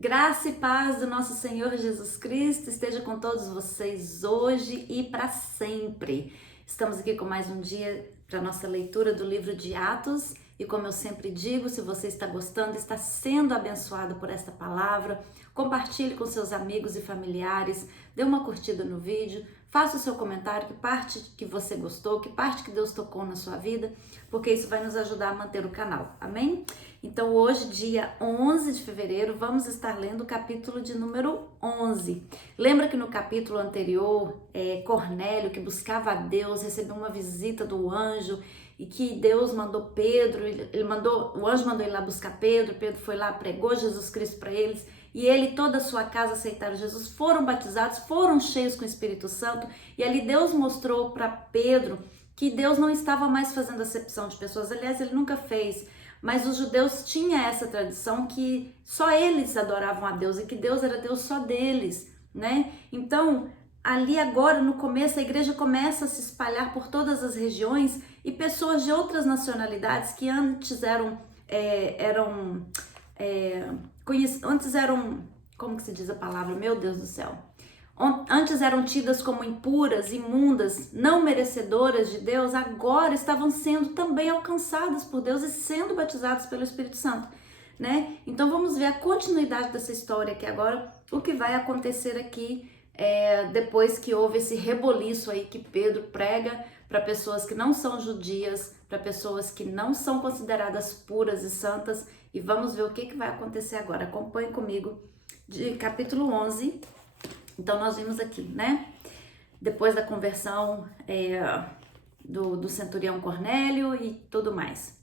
Graça e paz do nosso Senhor Jesus Cristo esteja com todos vocês hoje e para sempre. Estamos aqui com mais um dia para nossa leitura do livro de Atos e como eu sempre digo, se você está gostando, está sendo abençoado por esta palavra, compartilhe com seus amigos e familiares, dê uma curtida no vídeo, faça o seu comentário, que parte que você gostou, que parte que Deus tocou na sua vida, porque isso vai nos ajudar a manter o canal, amém? Então hoje, dia 11 de fevereiro, vamos estar lendo o capítulo de número 11. Lembra que no capítulo anterior, Cornélio, que buscava a Deus, recebeu uma visita do anjo e que Deus mandou Pedro, o anjo mandou ele lá buscar Pedro, Pedro foi lá, pregou Jesus Cristo para eles e ele e toda a sua casa aceitaram Jesus, foram batizados, foram cheios com o Espírito Santo e ali Deus mostrou para Pedro que Deus não estava mais fazendo acepção de pessoas, aliás, ele nunca fez. Mas os judeus tinham essa tradição que só eles adoravam a Deus e que Deus era Deus só deles, né? Então, ali agora no começo a igreja começa a se espalhar por todas as regiões e pessoas de outras nacionalidades que antes eram, como que se diz a palavra? Meu Deus do céu. Antes eram tidas como impuras, imundas, não merecedoras de Deus, agora estavam sendo também alcançadas por Deus e sendo batizadas pelo Espírito Santo, né? Então vamos ver a continuidade dessa história aqui agora, o que vai acontecer aqui depois que houve esse reboliço aí que Pedro prega para pessoas que não são judias, para pessoas que não são consideradas puras e santas, e vamos ver o que vai acontecer agora. Acompanhe comigo de capítulo 11. Então, nós vimos aqui, né? Depois da conversão do centurião Cornélio e tudo mais.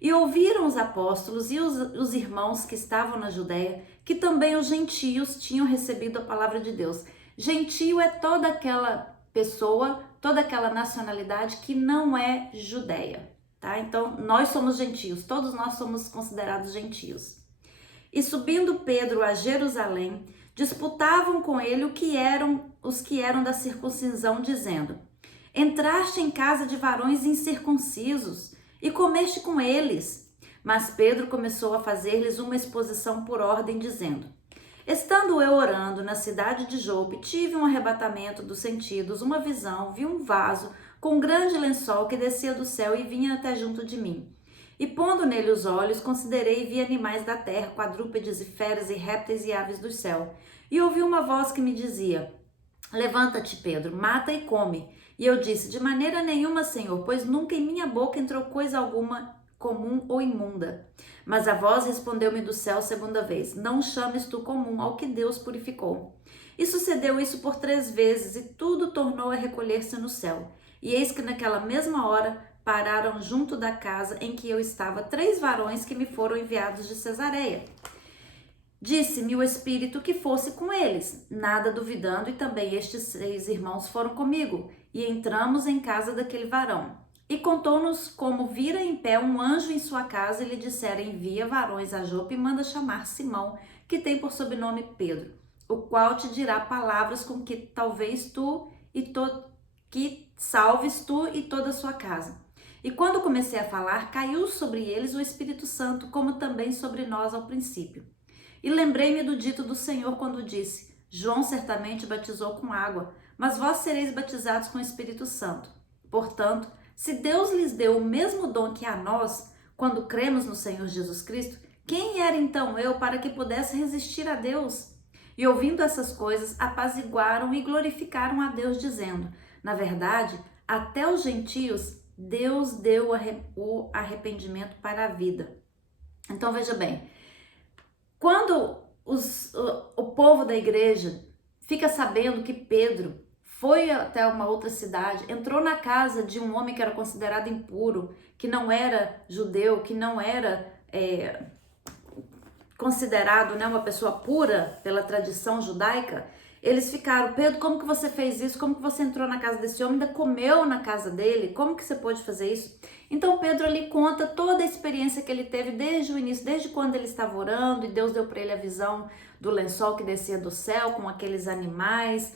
E ouviram os apóstolos e os irmãos que estavam na Judéia, que também os gentios tinham recebido a palavra de Deus. Gentio é toda aquela pessoa, toda aquela nacionalidade que não é judeia, tá? Então, nós somos gentios, todos nós somos considerados gentios. E subindo Pedro a Jerusalém, disputavam com ele os que eram da circuncisão, dizendo: entraste em casa de varões incircuncisos e comeste com eles. Mas Pedro começou a fazer-lhes uma exposição por ordem, dizendo: estando eu orando na cidade de Jope, tive um arrebatamento dos sentidos, uma visão, vi um vaso com um grande lençol que descia do céu e vinha até junto de mim. E pondo nele os olhos, considerei e vi animais da terra, quadrúpedes e feras e répteis e aves do céu. E ouvi uma voz que me dizia: levanta-te, Pedro, mata e come. E eu disse: de maneira nenhuma, Senhor, pois nunca em minha boca entrou coisa alguma comum ou imunda. Mas a voz respondeu-me do céu segunda vez: não chames tu comum ao que Deus purificou. E sucedeu isso por 3 vezes, e tudo tornou a recolher-se no céu. E eis que naquela mesma hora pararam junto da casa em que eu estava 3 varões que me foram enviados de Cesareia. Disse-me o Espírito que fosse com eles, nada duvidando, e também estes 6 irmãos foram comigo, e entramos em casa daquele varão. E contou-nos como vira em pé um anjo em sua casa e lhe dissera: envia varões a Jope e manda chamar Simão, que tem por sobrenome Pedro, o qual te dirá palavras com que talvez que salves tu e toda a sua casa. E quando comecei a falar, caiu sobre eles o Espírito Santo, como também sobre nós ao princípio. E lembrei-me do dito do Senhor quando disse: João certamente batizou com água, mas vós sereis batizados com o Espírito Santo. Portanto, se Deus lhes deu o mesmo dom que a nós, quando cremos no Senhor Jesus Cristo, quem era então eu para que pudesse resistir a Deus? E ouvindo essas coisas, apaziguaram e glorificaram a Deus, dizendo: na verdade, até os gentios Deus deu o arrependimento para a vida. Então veja bem, quando o povo da igreja fica sabendo que Pedro foi até uma outra cidade, entrou na casa de um homem que era considerado impuro, que não era judeu, que não era considerado, né, uma pessoa pura pela tradição judaica, eles ficaram: Pedro, como que você fez isso? Como que você entrou na casa desse homem, ainda comeu na casa dele? Como que você pôde fazer isso? Então Pedro ali conta toda a experiência que ele teve desde o início, desde quando ele estava orando e Deus deu para ele a visão do lençol que descia do céu com aqueles animais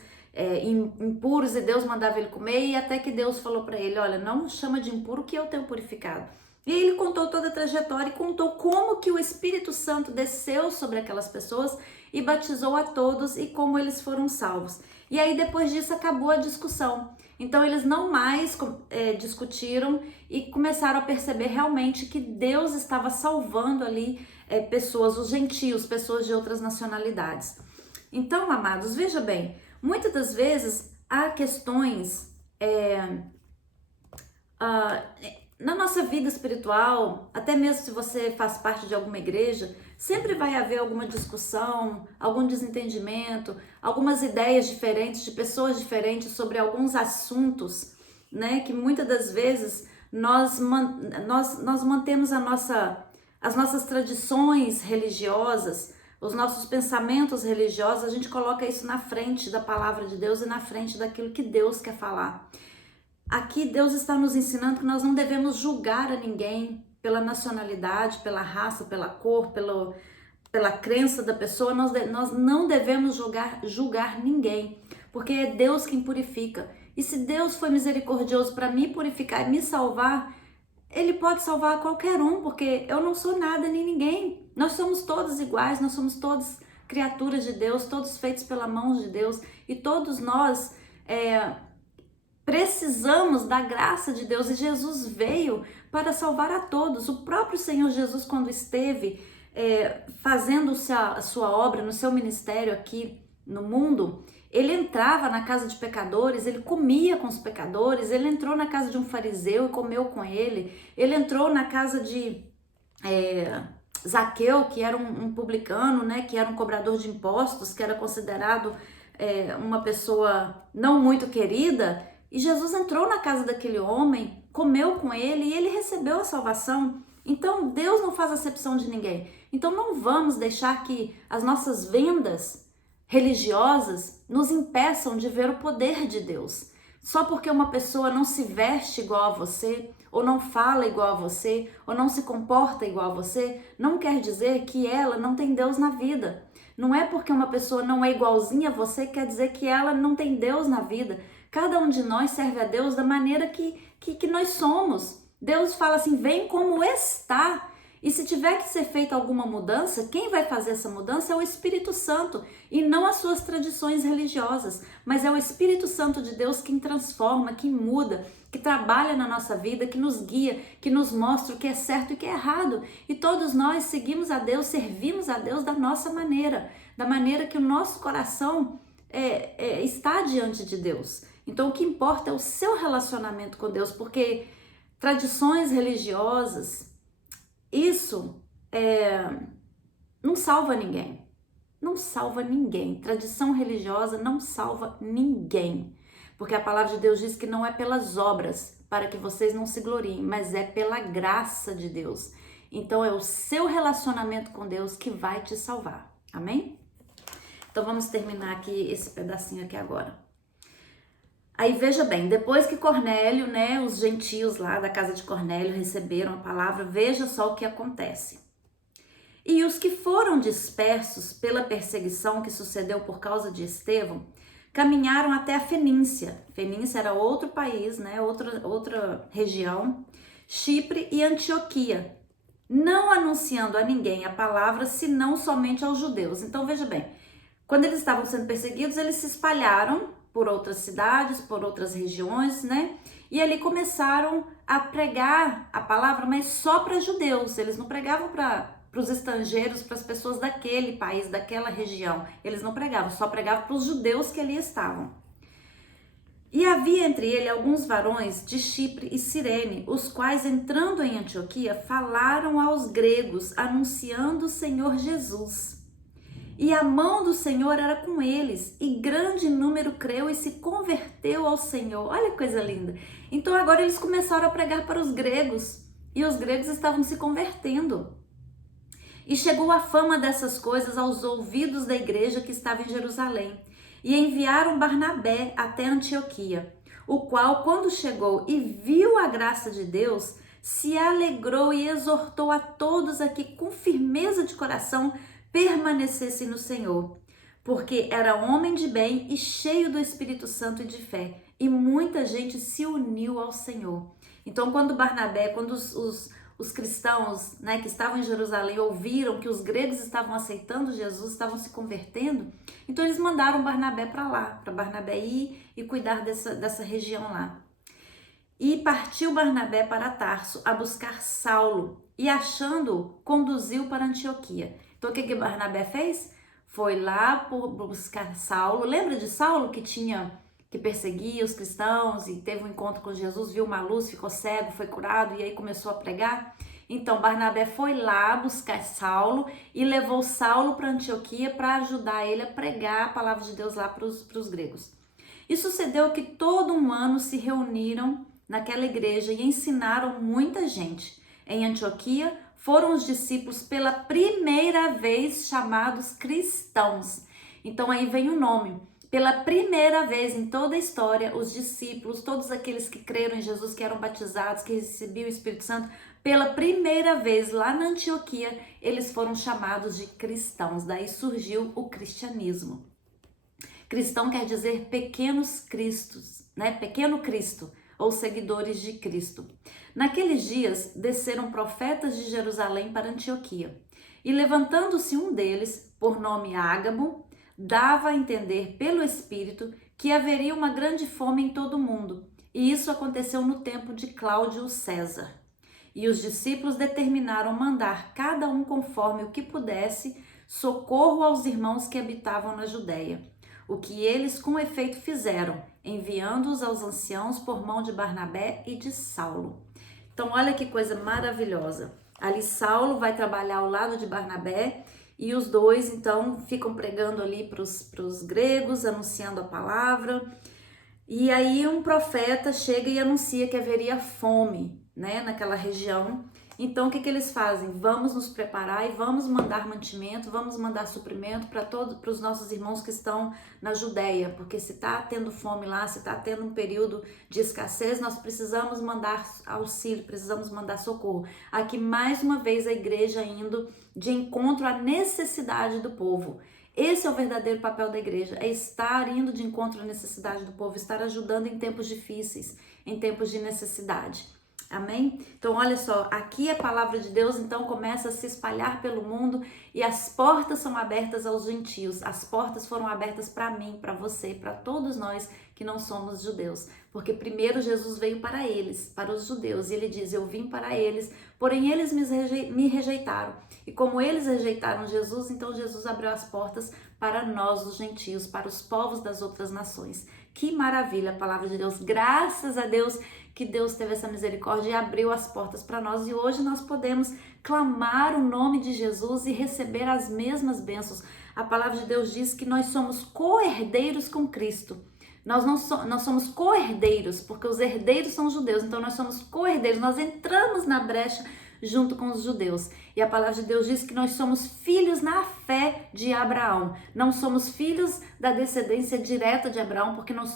impuros e Deus mandava ele comer, e até que Deus falou para ele: olha, não chama de impuro que eu tenho purificado. E aí ele contou toda a trajetória e contou como que o Espírito Santo desceu sobre aquelas pessoas e batizou a todos e como eles foram salvos. E aí depois disso acabou a discussão. Então eles não mais discutiram e começaram a perceber realmente que Deus estava salvando ali pessoas, os gentios, pessoas de outras nacionalidades. Então, amados, veja bem, muitas das vezes há questões na nossa vida espiritual, até mesmo se você faz parte de alguma igreja, sempre vai haver alguma discussão, algum desentendimento, algumas ideias diferentes de pessoas diferentes sobre alguns assuntos, né? Que muitas das vezes nós mantemos as nossas tradições religiosas, os nossos pensamentos religiosos, a gente coloca isso na frente da palavra de Deus e na frente daquilo que Deus quer falar. Aqui Deus está nos ensinando que nós não devemos julgar a ninguém pela nacionalidade, pela raça, pela cor, pela crença da pessoa. Nós não devemos julgar ninguém, porque é Deus quem purifica. E se Deus foi misericordioso para me purificar e me salvar, Ele pode salvar qualquer um, porque eu não sou nada nem ninguém. Nós somos todos iguais, nós somos todos criaturas de Deus, todos feitos pela mão de Deus, e todos nós precisamos da graça de Deus, e Jesus veio para salvar a todos. O próprio Senhor Jesus, quando esteve fazendo a sua obra no seu ministério aqui no mundo, ele entrava na casa de pecadores, ele comia com os pecadores, ele entrou na casa de um fariseu e comeu com ele entrou na casa de Zaqueu, que era um publicano, né, que era um cobrador de impostos, que era considerado uma pessoa não muito querida. E Jesus entrou na casa daquele homem, comeu com ele e ele recebeu a salvação. Então Deus não faz acepção de ninguém. Então não vamos deixar que as nossas vendas religiosas nos impeçam de ver o poder de Deus. Só porque uma pessoa não se veste igual a você, ou não fala igual a você, ou não se comporta igual a você, não quer dizer que ela não tem Deus na vida. Não é porque uma pessoa não é igualzinha a você, quer dizer que ela não tem Deus na vida. Cada um de nós serve a Deus da maneira que nós somos. Deus fala assim, vem como está. E se tiver que ser feita alguma mudança, quem vai fazer essa mudança é o Espírito Santo, e não as suas tradições religiosas, mas é o Espírito Santo de Deus quem transforma, que muda, que trabalha na nossa vida, que nos guia, que nos mostra o que é certo e o que é errado. E todos nós seguimos a Deus, servimos a Deus da nossa maneira, da maneira que o nosso coração está diante de Deus. Então o que importa é o seu relacionamento com Deus, porque tradições religiosas, isso não salva ninguém. Não salva ninguém. Tradição religiosa não salva ninguém. Porque a palavra de Deus diz que não é pelas obras, para que vocês não se gloriem, mas é pela graça de Deus. Então é o seu relacionamento com Deus que vai te salvar. Amém? Então vamos terminar aqui esse pedacinho aqui agora. Aí veja bem, depois que Cornélio, né, os gentios lá da casa de Cornélio receberam a palavra, veja só o que acontece. E os que foram dispersos pela perseguição que sucedeu por causa de Estevão, caminharam até a Fenícia. Fenícia era outro país, né, outra região, Chipre e Antioquia, não anunciando a ninguém a palavra, senão somente aos judeus. Então veja bem, quando eles estavam sendo perseguidos, eles se espalharam por outras cidades, por outras regiões, né? E ali começaram a pregar a palavra, mas só para judeus. Eles não pregavam para os estrangeiros, para as pessoas daquele país, daquela região. Eles não pregavam, só pregavam para os judeus que ali estavam. E havia entre ele alguns varões de Chipre e Cirene, os quais, entrando em Antioquia, falaram aos gregos, anunciando o Senhor Jesus. E a mão do Senhor era com eles, e grande número creu e se converteu ao Senhor. Olha que coisa linda! Então agora eles começaram a pregar para os gregos, e os gregos estavam se convertendo. E chegou a fama dessas coisas aos ouvidos da igreja que estava em Jerusalém, e enviaram Barnabé até Antioquia, o qual, quando chegou e viu a graça de Deus, se alegrou e exortou a todos a que, com firmeza de coração, permanecesse no Senhor, porque era homem de bem e cheio do Espírito Santo e de fé, e muita gente se uniu ao Senhor. Então, quando Barnabé, quando os cristãos, né, que estavam em Jerusalém ouviram que os gregos estavam aceitando Jesus, estavam se convertendo, então eles mandaram Barnabé para lá, para Barnabé ir e cuidar dessa região lá. E partiu Barnabé para Tarso a buscar Saulo e, achando-o, conduziu para Antioquia. Então o que Barnabé fez? Foi lá por buscar Saulo. Lembra de Saulo que perseguia os cristãos e teve um encontro com Jesus, viu uma luz, ficou cego, foi curado e aí começou a pregar? Então Barnabé foi lá buscar Saulo e levou Saulo para Antioquia para ajudar ele a pregar a palavra de Deus lá para os gregos. E sucedeu que todo um ano se reuniram naquela igreja e ensinaram muita gente. Em Antioquia foram os discípulos pela primeira vez chamados cristãos. Então aí vem o nome. Pela primeira vez em toda a história, os discípulos, todos aqueles que creram em Jesus, que eram batizados, que recebiam o Espírito Santo, pela primeira vez lá na Antioquia, eles foram chamados de cristãos. Daí surgiu o cristianismo. Cristão quer dizer pequenos cristos, né? Pequeno Cristo, ou seguidores de Cristo. Naqueles dias, desceram profetas de Jerusalém para Antioquia. E levantando-se um deles, por nome Ágabo, dava a entender pelo Espírito que haveria uma grande fome em todo o mundo. E isso aconteceu no tempo de Cláudio César. E os discípulos determinaram mandar cada um conforme o que pudesse socorro aos irmãos que habitavam na Judéia. O que eles com efeito fizeram, enviando-os aos anciãos por mão de Barnabé e de Saulo. Então olha que coisa maravilhosa. Ali Saulo vai trabalhar ao lado de Barnabé e os dois então ficam pregando ali para os gregos, anunciando a palavra. E aí um profeta chega e anuncia que haveria fome, né, naquela região. Então o que eles fazem? Vamos nos preparar e vamos mandar mantimento, vamos mandar suprimento para os nossos irmãos que estão na Judéia, porque se está tendo fome lá, se está tendo um período de escassez, nós precisamos mandar auxílio, precisamos mandar socorro. Aqui mais uma vez a igreja indo de encontro à necessidade do povo. Esse é o verdadeiro papel da igreja, é estar indo de encontro à necessidade do povo, estar ajudando em tempos difíceis, em tempos de necessidade. Amém? Então olha só, aqui a palavra de Deus então começa a se espalhar pelo mundo e as portas são abertas aos gentios. As portas foram abertas para mim, para você, para todos nós que não somos judeus. Porque primeiro Jesus veio para eles, para os judeus, e ele diz, eu vim para eles, porém eles me rejeitaram. E como eles rejeitaram Jesus, então Jesus abriu as portas para nós, os gentios, para os povos das outras nações. Que maravilha a palavra de Deus, graças a Deus que Deus teve essa misericórdia e abriu as portas para nós e hoje nós podemos clamar o nome de Jesus e receber as mesmas bênçãos. A palavra de Deus diz que nós somos co-herdeiros com Cristo. Nós somos co-herdeiros, porque os herdeiros são os judeus, então nós somos co-herdeiros, nós entramos na brecha junto com os judeus. E a palavra de Deus diz que nós somos filhos na fé de Abraão. Não somos filhos da descendência direta de Abraão, porque não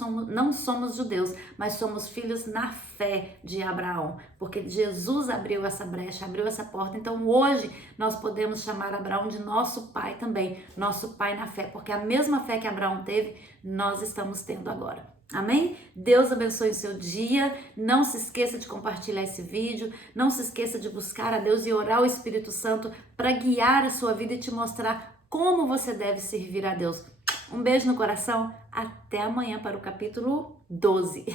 somos judeus, mas somos filhos na fé de Abraão, porque Jesus abriu essa brecha, abriu essa porta. Então hoje nós podemos chamar Abraão de nosso pai também, nosso pai na fé, porque a mesma fé que Abraão teve, nós estamos tendo agora. Amém? Deus abençoe o seu dia. Não se esqueça de compartilhar esse vídeo. Não se esqueça de buscar a Deus e orar o Espírito Santo para guiar a sua vida e te mostrar como você deve servir a Deus. Um beijo no coração. Até amanhã para o capítulo 12.